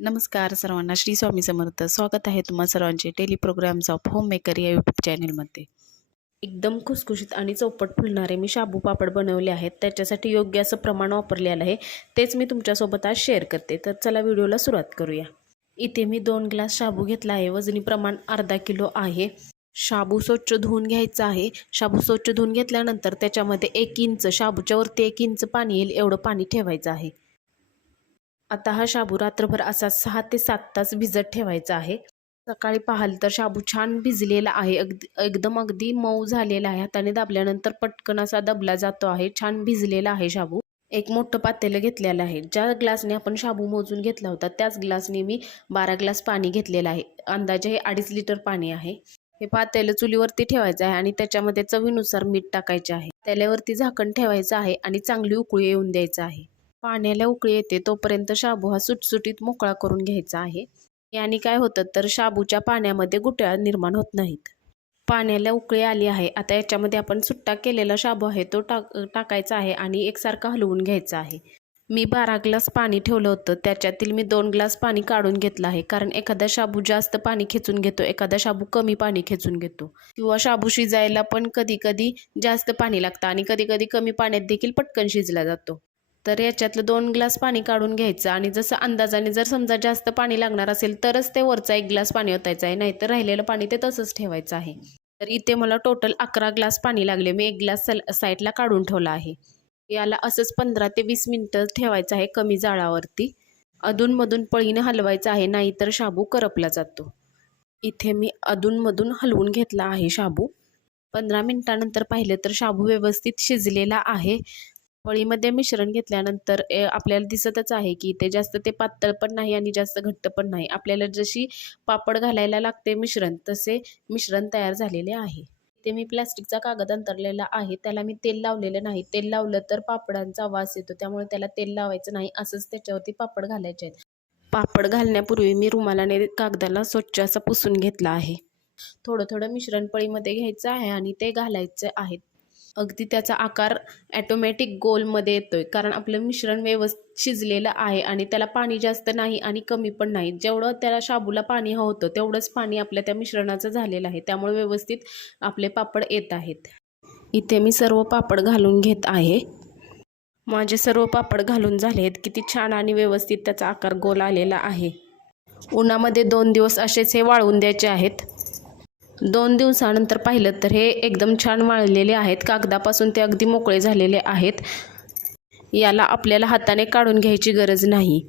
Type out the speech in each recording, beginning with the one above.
नमस्कार सर्वांना. श्री स्वामी समर्थ. स्वागत आहे तुम्हा सर्वांचे daily programmes of home maker या यूट्यूब चॅनलमध्ये एकदम खुसखुशीत आणि चौपट फुलणारे मी शाबू पापड बनवले आहेत. त्याच्यासाठी योग्य असं प्रमाण वापरलेलं आहे. तेच मी तुमच्यासोबत आज शेअर करते. तर चला व्हिडिओला सुरुवात करूया. इथे मी दोन ग्लास शाबू घेतला आहे. वजनी प्रमाण अर्धा किलो आहे. शाबू स्वच्छ धुवून घ्यायचा आहे. शाबू स्वच्छ धुवून घेतल्यानंतर त्याच्यामध्ये एक इंच शाबूच्या वरती एक इंच पाणी येईल. एवढं पाणी ठेवायचं आहे. आता हा शाबू रात्रभर असा सहा ते सात तास भिजत ठेवायचा आहे. सकाळी पाहाल तर शाबू छान भिजलेला आहे. अगदी एकदम अगदी मऊ झालेला आहे. हाताने दाबल्यानंतर पटकन असा दबला जातो आहे. छान भिजलेला आहे शाबू. एक मोठं पातेलं घेतलेलं आहे. ज्या ग्लासने आपण शाबू मोजून घेतला होता त्याच ग्लासने मी बारा ग्लास पाणी घेतलेलं आहे. अंदाजे हे अडीच लिटर पाणी आहे. हे पातेलं चुलीवरती ठेवायचं आहे आणि त्याच्यामध्ये चवीनुसार मीठ टाकायचे आहे. त्याल्यावरती झाकण ठेवायचं आहे आणि चांगली उकळी येऊन द्यायचं आहे. पाण्याला उकळी येते तोपर्यंत शाबू हा सुटसुटीत मोकळा करून घ्यायचा आहे. याने काय होतं तर शाबूच्या पाण्यामध्ये गुटळ्या निर्माण होत नाहीत. पाण्याला उकळी आली आहे. आता याच्यामध्ये आपण सुट्टा केलेला शाबू आहे तो टाक टाकायचा आहे आणि एकसारखा हलवून घ्यायचा आहे. मी बारा ग्लास पाणी ठेवलं होतं. त्याच्यातील मी दोन ग्लास पाणी काढून घेतलं आहे. कारण एखादा शाबू जास्त पाणी खेचून घेतो एखादा शाबू कमी पाणी खेचून घेतो. किंवा शाबू शिजायला पण कधी कधी जास्त पाणी लागतं आणि कधी कधी कमी पाण्यात देखील पटकन शिजला जातो. तर याच्यातलं दोन ग्लास पाणी काढून घ्यायचं. आणि जसं अंदाजाने जर समजा जास्त पाणी लागणार असेल तरच ते वरचा एक ग्लास पाणी ओतायचं आहे. नाहीतर राहिलेलं पाणी ते तसंच ठेवायचं आहे. तर इथे मला टोटल अकरा ग्लास पाणी लागले. मी एक ग्लास साईडला काढून ठेवला आहे. याला असंच पंधरा ते वीस मिनटं ठेवायचं आहे कमी जाळावरती. अधूनमधून पळीनं हलवायचं आहे नाहीतर शाबू करपला जातो. इथे मी अधूनमधून हलवून घेतला आहे शाबू. पंधरा मिनटानंतर पाहिलं तर शाबू व्यवस्थित शिजलेला आहे. पळीमध्ये मिश्रण घेतल्यानंतर ए आपल्याला दिसतच आहे की ते जास्त ते पातळ पण नाही आणि जास्त घट्ट पण नाही. आपल्याला जशी पापड घालायला लागते मिश्रण तसे मिश्रण तयार झालेले आहे. ते मी प्लॅस्टिकचा कागद अंतरलेला आहे. त्याला मी तेल लावलेलं नाही. तेल लावलं तर पापडांचा वास येतो. त्यामुळे त्याला तेल लावायचं नाही. असंच त्याच्यावरती पापड घालायचे आहेत. पापड घालण्यापूर्वी मी रुमालाने कागदाला स्वच्छ असा पुसून घेतला आहे. थोडं थोडं मिश्रण पळीमध्ये घ्यायचं आहे आणि ते घालायचं आहे. अगदी त्याचा आकार ॲटोमॅटिक गोलमध्ये येतोय. कारण आपलं मिश्रण व्यवस्थित शिजलेलं आहे आणि त्याला पाणी जास्त नाही आणि कमी पण नाही. जेवढं त्याला शाबूला पाणी हवं होतं तेवढंच पाणी आपल्या त्या मिश्रणाचं झालेलं आहे. त्यामुळे व्यवस्थित आपले पापड येत आहेत. इथे मी सर्व पापड घालून घेत आहे. माझे सर्व पापड घालून झाले आहेत. किती छान आणि व्यवस्थित त्याचा आकार गोल आलेला आहे. उन्हामध्ये दोन दिवस असेच हे वाळवून द्यायचे आहेत. दोन दिवसानंतर पाहिलं तर हे एकदम छान वाळलेले आहेत. कागदापासून ते अगदी मोकळे झालेले आहेत. याला आपल्याला हाताने काढून घ्यायची गरज नाही.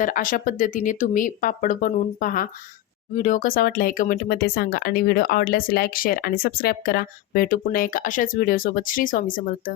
तर अशा पद्धतीने तुम्ही पापड बनवून पहा. व्हिडिओ कसा वाटला हे कमेंटमध्ये सांगा आणि व्हिडिओ आवडल्यास लाईक शेअर आणि सबस्क्राईब करा. भेटू पुन्हा एका अशाच व्हिडिओसोबत. श्री स्वामी समर्थ.